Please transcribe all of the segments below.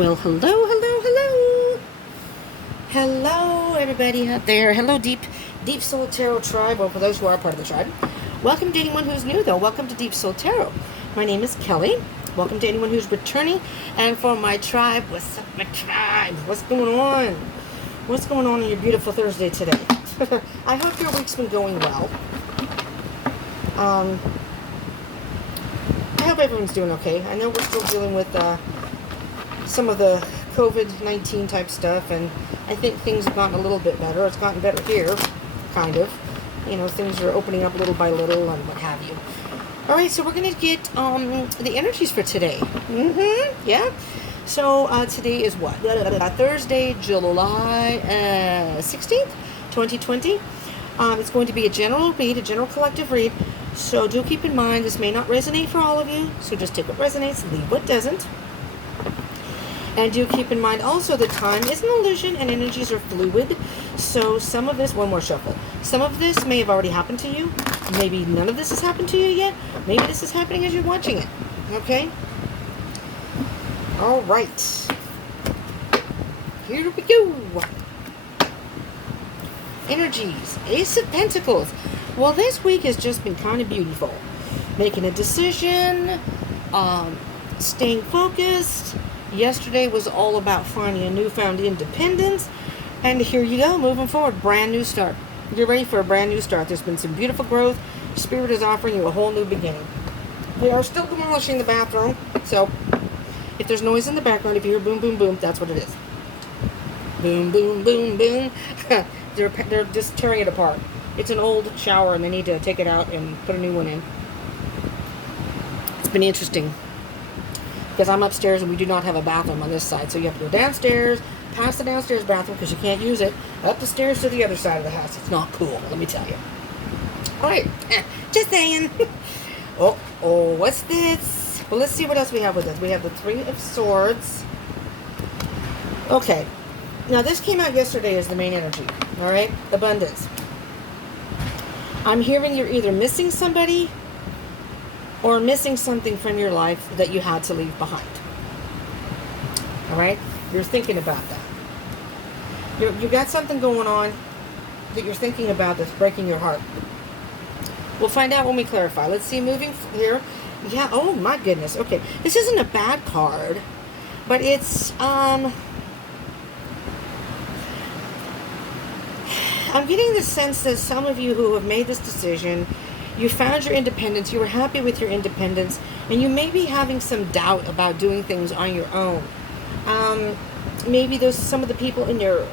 Well, hello, hello, hello. Hello, everybody out there. Hello, Deep Soul Tarot Tribe. Well, for those who are part of the tribe. Welcome to anyone who's new, though. Welcome to Deep Soul Tarot. My name is Kelly. Welcome to anyone who's returning. And for my tribe, what's up, my tribe? What's going on? What's going on your beautiful Thursday today? I hope your week's been going well. I hope everyone's doing okay. I know we're still dealing with some of the COVID-19 type stuff, and I think things have gotten a little bit better. It's gotten better here, kind of. You know, things are opening up little by little and what have you. All right, so we're going to get the energies for today. Yeah. So today is what? Thursday, July 16th, 2020. It's going to be a general read, a general collective read. So do keep in mind, this may not resonate for all of you. So just take what resonates, leave what doesn't. And do keep in mind also that time is an illusion and energies are fluid. So some of this, one more shuffle. Some of this may have already happened to you. Maybe none of this has happened to you yet. Maybe this is happening as you're watching it. Okay? All right. Here we go. Energies. Ace of Pentacles. Well, this week has just been kind of beautiful. Making a decision. Staying focused. Yesterday was all about finding a newfound independence. And here you go, moving forward. Brand new start. You're ready for a brand new start. There's been some beautiful growth. Spirit is offering you a whole new beginning. We are still demolishing the bathroom. So, if there's noise in the background, if you hear boom, boom, boom, that's what it is. Boom, boom, boom, boom. They're just tearing it apart. It's an old shower and they need to take it out and put a new one in. It's been interesting. Because I'm upstairs and we do not have a bathroom on this side. So you have to go downstairs, past the downstairs bathroom because you can't use it, up the stairs to the other side of the house. It's not cool, let me tell you. Alright, just saying. Oh, what's this? Well, let's see what else we have with us. We have the Three of Swords. Okay, now this came out yesterday as the main energy. Alright, abundance. I'm hearing you're either missing somebody or missing something from your life that you had to leave behind. All right? You're thinking about that. You got something going on that you're thinking about that's breaking your heart. We'll find out when we clarify. Let's see, moving here. Yeah, oh my goodness. Okay, this isn't a bad card, but it's, I'm getting the sense that some of you who have made this decision, you found your independence, you were happy with your independence, and you may be having some doubt about doing things on your own. Maybe there's some of the people in your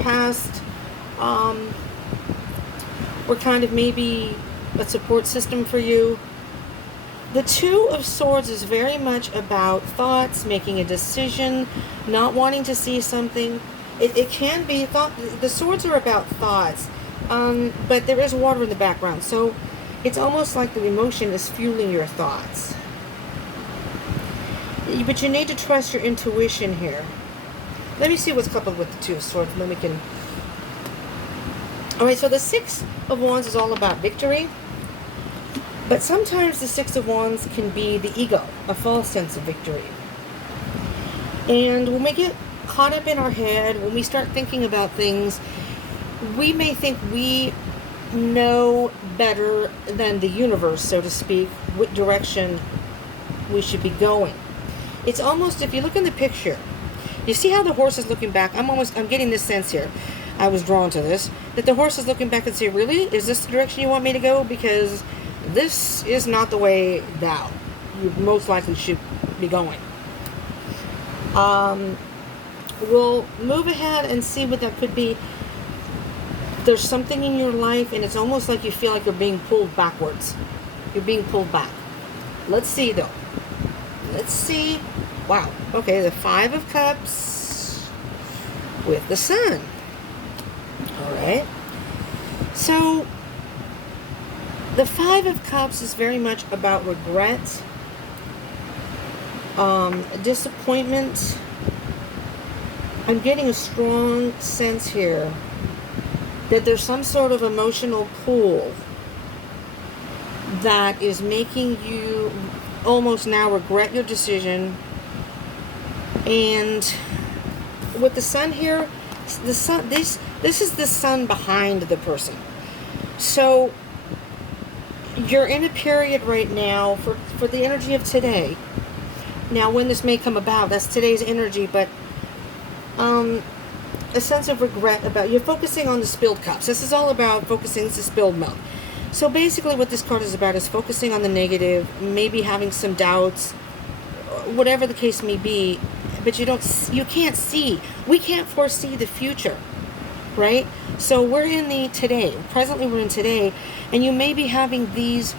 past were kind of maybe a support system for you. The Two of Swords is very much about thoughts, making a decision, not wanting to see something. It can be thought. The swords are about thoughts, but there is water in the background, so it's almost like the emotion is fueling your thoughts. But you need to trust your intuition here. Let me see what's coupled with the Two of Swords, and then we can... Alright, so the Six of Wands is all about victory. But sometimes the Six of Wands can be the ego, a false sense of victory. And when we get caught up in our head, when we start thinking about things, we may think we know better than the universe, so to speak, what direction we should be going. It's almost, if you look in the picture, you see how the horse is looking back. I'm getting this sense here. I was drawn to this, that the horse is looking back and say, really? Is this the direction you want me to go? Because this is not the way that you most likely should be going. We'll move ahead and see what that could be. There's something in your life and it's almost like you feel like you're being pulled backwards. You're being pulled back. Let's see though. Let's see. Wow. Okay, the Five of Cups with the Sun. Alright. So, the Five of Cups is very much about regret, disappointment. I'm getting a strong sense here that there's some sort of emotional pull that is making you almost now regret your decision And with the sun here, the sun, this is the sun behind the person. So you're in a period right now for the energy of today. Now, when this may come about, that's today's energy, but a sense of regret about, you're focusing on the spilled cups. This is all about focusing, this is spilled milk. So basically what this card is about is focusing on the negative, maybe having some doubts, whatever the case may be, but you can't see. We can't foresee the future, right? So we're in the today. Presently we're in today, and you may be having these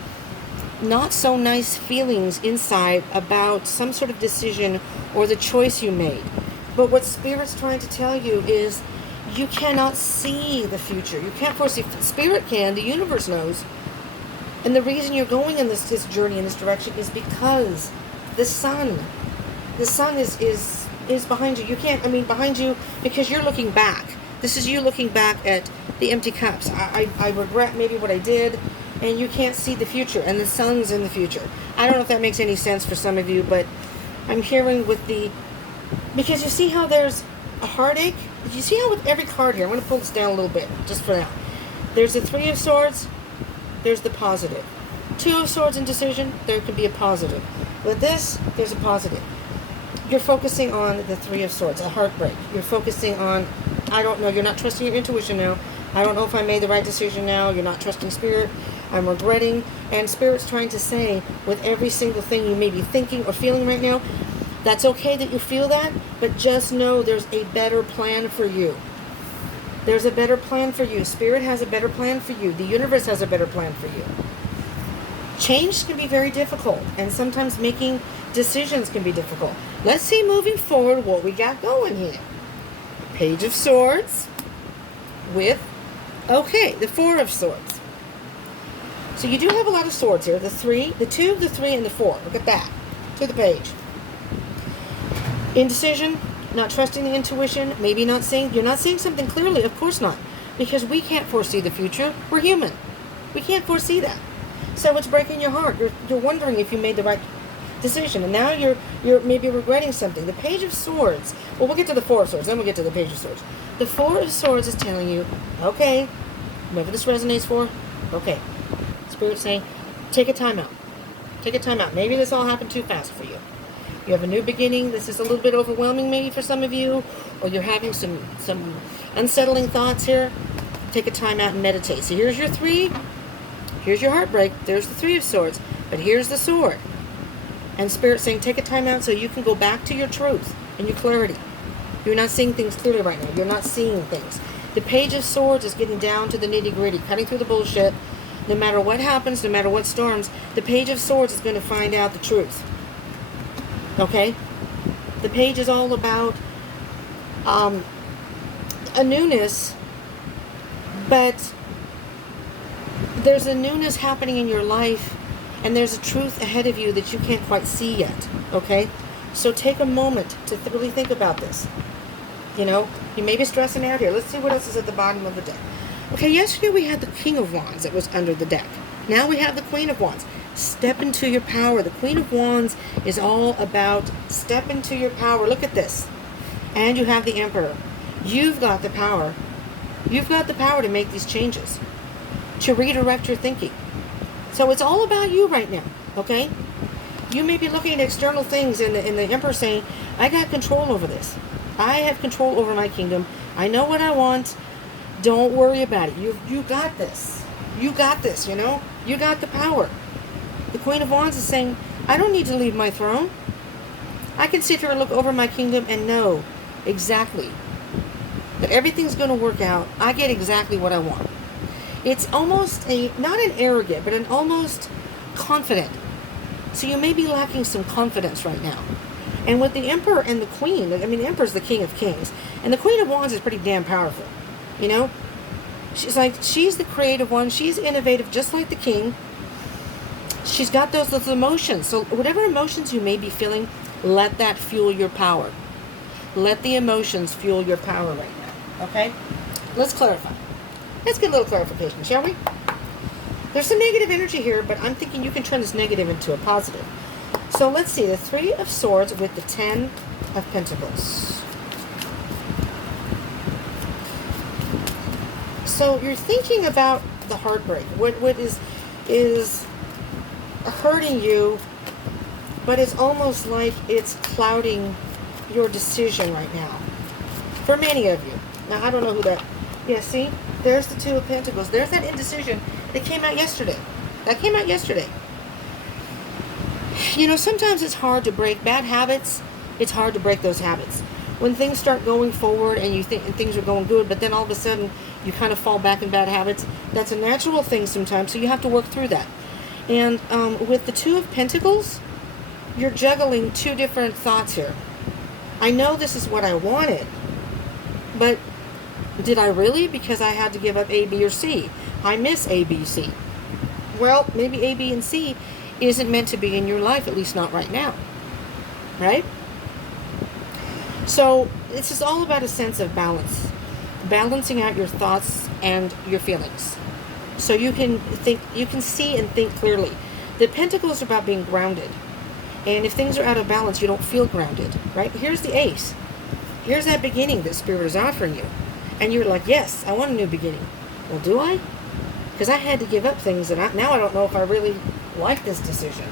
not so nice feelings inside about some sort of decision or the choice you made. But what Spirit's trying to tell you is you cannot see the future. You can't foresee. Spirit can. The universe knows. And the reason you're going in this journey in this direction is because the sun is behind you. You can't, behind you because you're looking back. This is you looking back at the empty cups. I regret maybe what I did, and you can't see the future, and the sun's in the future. I don't know if that makes any sense for some of you, but I'm hearing because you see how there's a heartache? You see how with every card here, I'm going to pull this down a little bit, just for now. There's the Three of Swords, there's the positive. Two of Swords in decision, there could be a positive. With this, there's a positive. You're focusing on the Three of Swords, a heartbreak. You're focusing on, I don't know, you're not trusting your intuition now. I don't know if I made the right decision now. You're not trusting Spirit. I'm regretting. And Spirit's trying to say, with every single thing you may be thinking or feeling right now, that's okay that you feel that, but just know there's a better plan for you. There's a better plan for you. Spirit has a better plan for you. The universe has a better plan for you. Change can be very difficult, and sometimes making decisions can be difficult. Let's see moving forward what we got going here. Page of Swords with, the Four of Swords. So you do have a lot of swords here. The 3, the 2, the 3, and the 4. Look at that. To the page. Indecision, not trusting the intuition, maybe you're not seeing something clearly. Of course not. Because we can't foresee the future. We're human. We can't foresee that. So it's breaking your heart. You're wondering if you made the right decision. And now you're maybe regretting something. The Page of Swords. Well, we'll get to the Four of Swords. Then we'll get to the Page of Swords. The Four of Swords is telling you, okay, whoever this resonates for, okay. Spirit's saying, take a time out. Take a time out. Maybe this all happened too fast for you. You have a new beginning. This is a little bit overwhelming maybe for some of you, or you're having some unsettling thoughts here. Take a time out and meditate. So here's your 3. Here's your heartbreak. There's the 3 of Swords. But here's the sword. And Spirit's saying take a time out so you can go back to your truth and your clarity. You're not seeing things clearly right now. You're not seeing things. The Page of Swords is getting down to the nitty-gritty, cutting through the bullshit. No matter what happens, no matter what storms, the Page of Swords is going to find out the truth. Okay? The page is all about a newness, but there's a newness happening in your life, and there's a truth ahead of you that you can't quite see yet. Okay? So take a moment to really think about this. You know, you may be stressing out here. Let's see what else is at the bottom of the deck. Okay, yesterday we had the King of Wands that was under the deck. Now we have the Queen of Wands. Step into your power. The Queen of Wands is all about step into your power. Look at this. And you have the Emperor. You've got the power. You've got the power to make these changes, to redirect your thinking. So it's all about you right now, okay? You may be looking at external things and the Emperor saying, I got control over this. I have control over my kingdom. I know what I want. Don't worry about it. You got this. You got this, you know? You got the power. The Queen of Wands is saying, I don't need to leave my throne. I can sit here and look over my kingdom and know exactly that everything's going to work out. I get exactly what I want. It's almost not an arrogant, but an almost confident. So you may be lacking some confidence right now. And with the Emperor and the Queen, the Emperor's the King of Kings. And the Queen of Wands is pretty damn powerful. You know? She's the creative one. She's innovative, just like the King. She's got those emotions. So whatever emotions you may be feeling, let that fuel your power. Let the emotions fuel your power right now. Okay? Let's clarify. Let's get a little clarification, shall we? There's some negative energy here, but I'm thinking you can turn this negative into a positive. So let's see, the Three of Swords with the Ten of Pentacles. So you're thinking about the heartbreak. What is hurting you, but it's almost like it's clouding your decision right now. For many of you. Now, I don't know who that... Yeah, see? There's the Two of Pentacles. There's that indecision that came out yesterday. That came out yesterday. You know, sometimes it's hard to break bad habits. It's hard to break those habits. When things start going forward and you think things are going good, but then all of a sudden you kind of fall back in bad habits, that's a natural thing sometimes, so you have to work through that. And with the Two of Pentacles, you're juggling two different thoughts here. I know this is what I wanted, but did I really? Because I had to give up A, B, or C. I miss A, B, C. Well, maybe A, B, and C isn't meant to be in your life, at least not right now. Right? So, this is all about a sense of balance. Balancing out your thoughts and your feelings. So you can think, you can see and think clearly. The Pentacles are about being grounded. And if things are out of balance, you don't feel grounded, right? Here's the Ace. Here's that beginning that Spirit is offering you. And you're like, yes, I want a new beginning. Well, do I? Because I had to give up things that now I don't know if I really like this decision.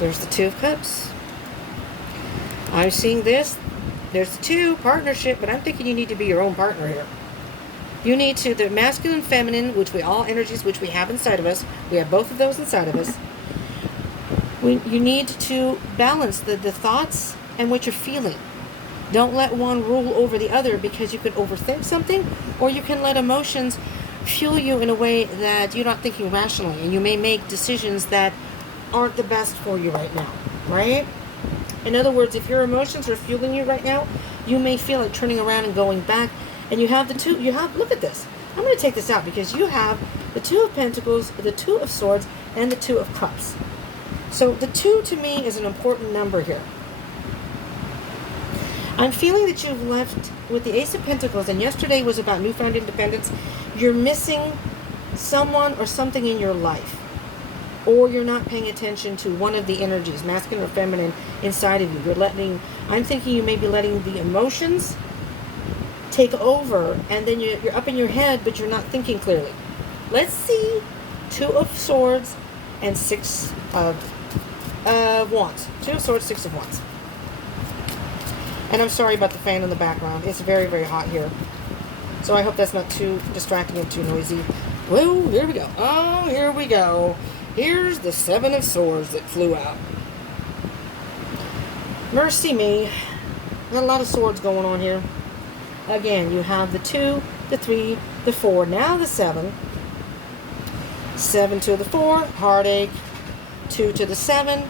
There's the Two of Cups. I'm seeing this. There's the Two, partnership, but I'm thinking you need to be your own partner here. You need to, the masculine, feminine, which we all energies, which we have inside of us. We have both of those inside of us. You need to balance the thoughts and what you're feeling. Don't let one rule over the other, because you could overthink something, or you can let emotions fuel you in a way that you're not thinking rationally, and you may make decisions that aren't the best for you right now, right? In other words, if your emotions are fueling you right now, you may feel like turning around and going back, and you have the two, look at this. I'm going to take this out because you have the Two of Pentacles, the Two of Swords, and the Two of Cups. So the 2 to me is an important number here. I'm feeling that you've left with the Ace of Pentacles, and yesterday was about newfound independence. You're missing someone or something in your life. Or you're not paying attention to one of the energies, masculine or feminine, inside of you. I'm thinking you may be letting the emotions take over, and then you're up in your head, but you're not thinking clearly. Let's see. Two of Swords and Six of Wands. Two of Swords, Six of Wands. And I'm sorry about the fan in the background. It's very, very hot here. So I hope that's not too distracting and too noisy. Well, here we go. Oh, here we go. Here's the Seven of Swords that flew out. Mercy me. Got a lot of swords going on here. Again, you have the 2, the 3, the 4. Now the 7. 7 to the 4. Heartache. 2 to the 7.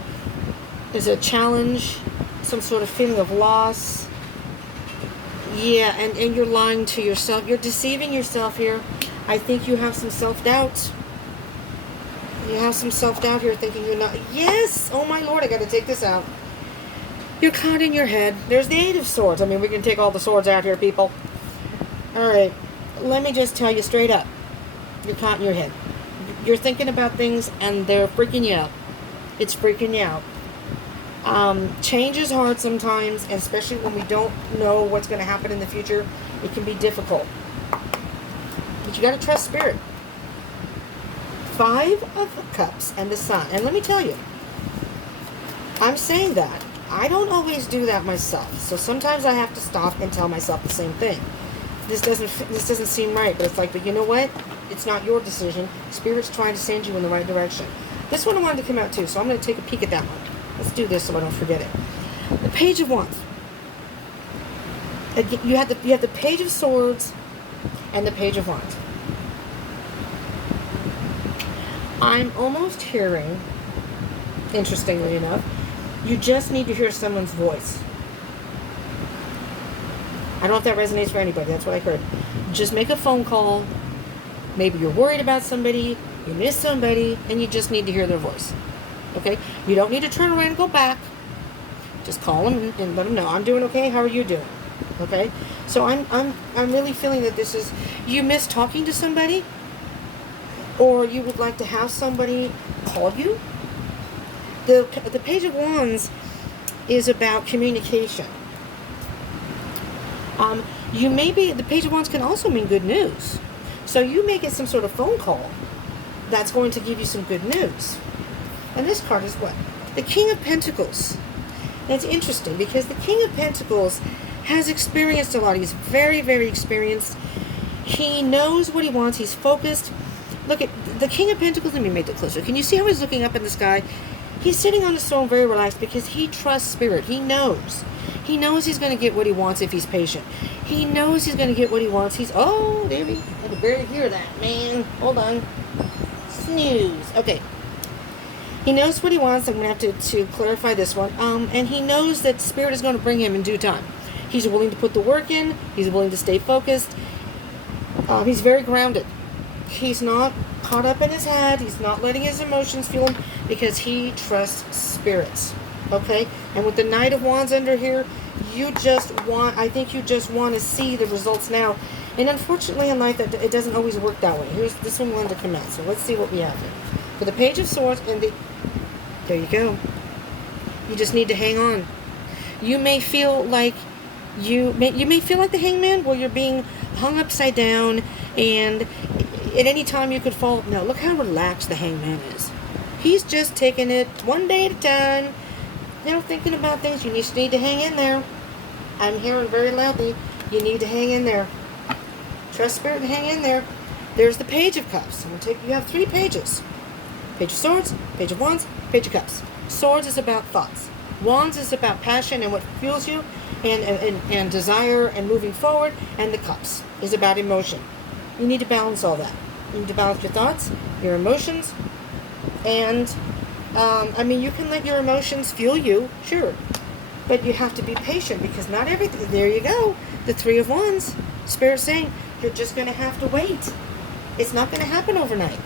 There's a challenge. Some sort of feeling of loss. Yeah, and you're lying to yourself. You're deceiving yourself here. I think you have some self-doubt. You have some self-doubt here, thinking you're not... Yes! Oh my Lord, I got to take this out. You're caught in your head. There's the 8 of Swords. I mean, we can take all the swords out here, people. Alright. Let me just tell you straight up. You're caught in your head. You're thinking about things, and they're freaking you out. It's freaking you out. Change is hard sometimes, and especially when we don't know what's going to happen in the future. It can be difficult. But you got to trust Spirit. 5 of Cups and the Sun. And let me tell you, I'm saying that. I don't always do that myself. So sometimes I have to stop and tell myself the same thing. This doesn't seem right, but it's like, but you know what? It's not your decision. Spirit's trying to send you in the right direction. This one I wanted to come out too, so I'm going to take a peek at that one. Let's do this so I don't forget it. The Page of Wands. You have the Page of Swords and the Page of Wands. I'm almost hearing, interestingly enough, you just need to hear someone's voice. I don't know if that resonates for anybody. That's what I heard. Just make a phone call. Maybe you're worried about somebody, you miss somebody, and you just need to hear their voice. Okay? You don't need to turn around and go back. Just call them and let them know, I'm doing okay, how are you doing? Okay? So I'm really feeling that this is, you miss talking to somebody, or you would like to have somebody call you, The Page of Wands is about communication. The Page of Wands can also mean good news. So you may get some sort of phone call that's going to give you some good news. And this card is what? The King of Pentacles. And it's interesting because the King of Pentacles has experienced a lot. He's very, very experienced. He knows what he wants. He's focused. Look at the King of Pentacles. Let me make it closer. Can you see how he's looking up in the sky? He's sitting on his throne very relaxed because he trusts Spirit. He knows. He knows he's going to get what he wants if he's patient. He knows he's going to get what he wants. There we go. I could barely hear that, man. Hold on. Snooze. Okay. He knows what he wants. I'm going to have to clarify this one. And he knows that Spirit is going to bring him in due time. He's willing to put the work in. He's willing to stay focused. He's very grounded. He's not caught up in his head. He's not letting his emotions fuel him because he trusts spirits. Okay? And with the Knight of Wands under here, I think you just want to see the results now. And unfortunately in life, it doesn't always work that way. This one wanted to come out. So let's see what we have here. For the Page of Swords and there you go. You just need to hang on. You may feel like you may feel like the Hangman, where you're being hung upside down, and at any time you could fall. No, look how relaxed the Hangman is. He's just taking it one day at a time. Thinking about things. You just need to hang in there. I'm hearing very loudly. You need to hang in there. Trust Spirit and hang in there. There's the Page of Cups. You have 3 pages. Page of Swords, Page of Wands, Page of Cups. Swords is about thoughts. Wands is about passion and what fuels you, and desire and moving forward. And the Cups is about emotion. You need to balance all that. You need to balance your thoughts, your emotions, and you can let your emotions fuel you, sure. But you have to be patient because not everything. There you go. The 3 of Wands. Spirit saying you're just going to have to wait. It's not going to happen overnight.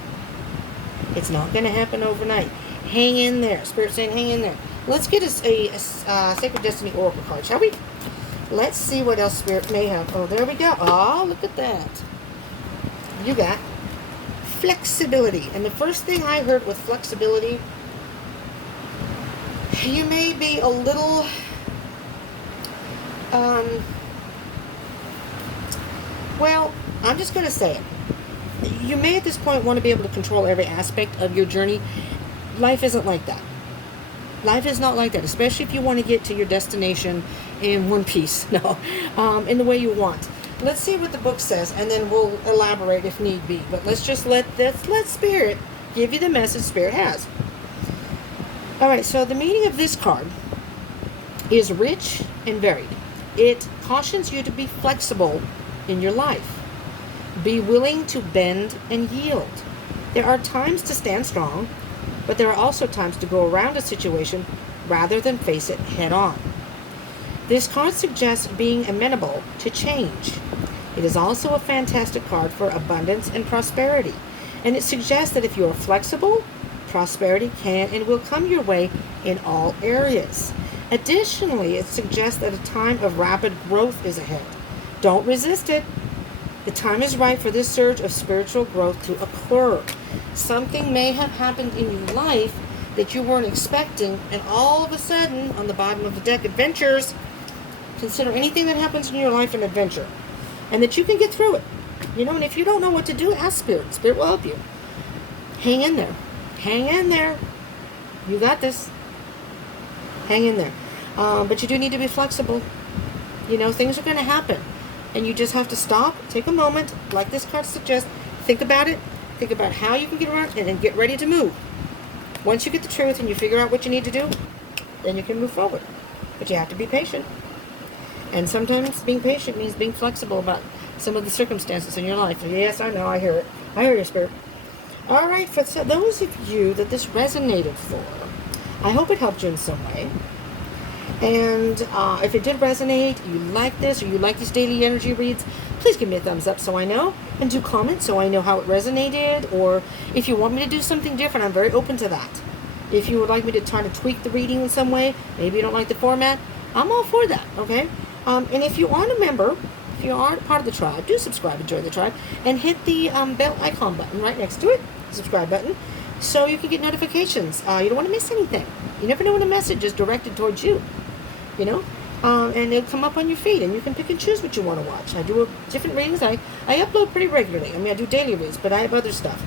It's not going to happen overnight. Hang in there. Spirit saying hang in there. Let's get a Sacred Destiny Oracle card, shall we? Let's see what else Spirit may have. Oh, there we go. Oh, look at that. You got flexibility. And the first thing I heard with flexibility, you may be a little well, I'm just going to say it. You may at this point want to be able to control every aspect of your journey. Life isn't like that. Life is not like that, especially if you want to get to your destination in one piece. No, in the way you want. Let's see what the book says, and then we'll elaborate if need be. But let's let Spirit give you the message Spirit has. All right, so the meaning of this card is rich and varied. It cautions you to be flexible in your life. Be willing to bend and yield. There are times to stand strong, but there are also times to go around a situation rather than face it head on. This card suggests being amenable to change. It is also a fantastic card for abundance and prosperity, and it suggests that if you are flexible, prosperity can and will come your way in all areas. Additionally, it suggests that a time of rapid growth is ahead. Don't resist it. The time is right for this surge of spiritual growth to occur. Something may have happened in your life that you weren't expecting, and all of a sudden, on the bottom of the deck, adventures. Consider anything that happens in your life an adventure, and that you can get through it. And if you don't know what to do, ask Spirit. Spirit will help you. Hang in there. Hang in there. You got this. Hang in there. But you do need to be flexible. Things are going to happen. And you just have to stop, take a moment, like this card suggests, think about it, think about how you can get around, and then get ready to move. Once you get the truth and you figure out what you need to do, then you can move forward. But you have to be patient. And sometimes being patient means being flexible about some of the circumstances in your life. Yes, I know, I hear it. I hear your Spirit. All right, for those of you that this resonated for, I hope it helped you in some way. And if it did resonate, you like this, or you like these daily energy reads, please give me a thumbs up so I know. And do comment so I know how it resonated. Or if you want me to do something different, I'm very open to that. If you would like me to try to tweak the reading in some way, maybe you don't like the format, I'm all for that, okay? And if you aren't a member, if you aren't part of the tribe, do subscribe and join the tribe. And hit the bell icon button right next to it, the subscribe button, so you can get notifications. You don't want to miss anything. You never know when a message is directed towards you, you know? And it'll come up on your feed, and you can pick and choose what you want to watch. I do different readings. I upload pretty regularly. I mean, I do daily reads, but I have other stuff.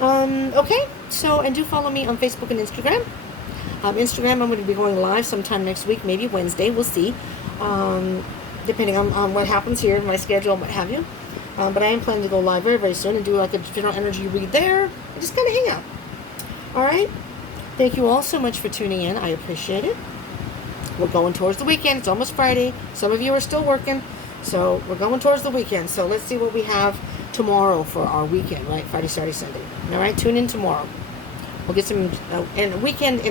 Okay, so, and do follow me on Facebook and Instagram. Instagram, I'm going to be going live sometime next week, maybe Wednesday. We'll see, depending on what happens here, my schedule, and what have you. But I am planning to go live very, very soon and do like a general energy read there, and just kind of hang out. All right? Thank you all so much for tuning in. I appreciate it. We're going towards the weekend. It's almost Friday. Some of you are still working, so we're going towards the weekend. So let's see what we have tomorrow for our weekend, right? Friday, Saturday, Sunday. All right? Tune in tomorrow. We'll get some weekend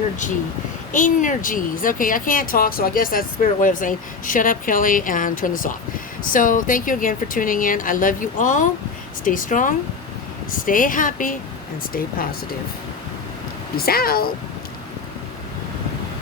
energies. Okay, I can't talk, so I guess that's the spirit way of saying, shut up, Kelly, and turn this off. So thank you again for tuning in. I love you all. Stay strong, stay happy, and stay positive. Peace out.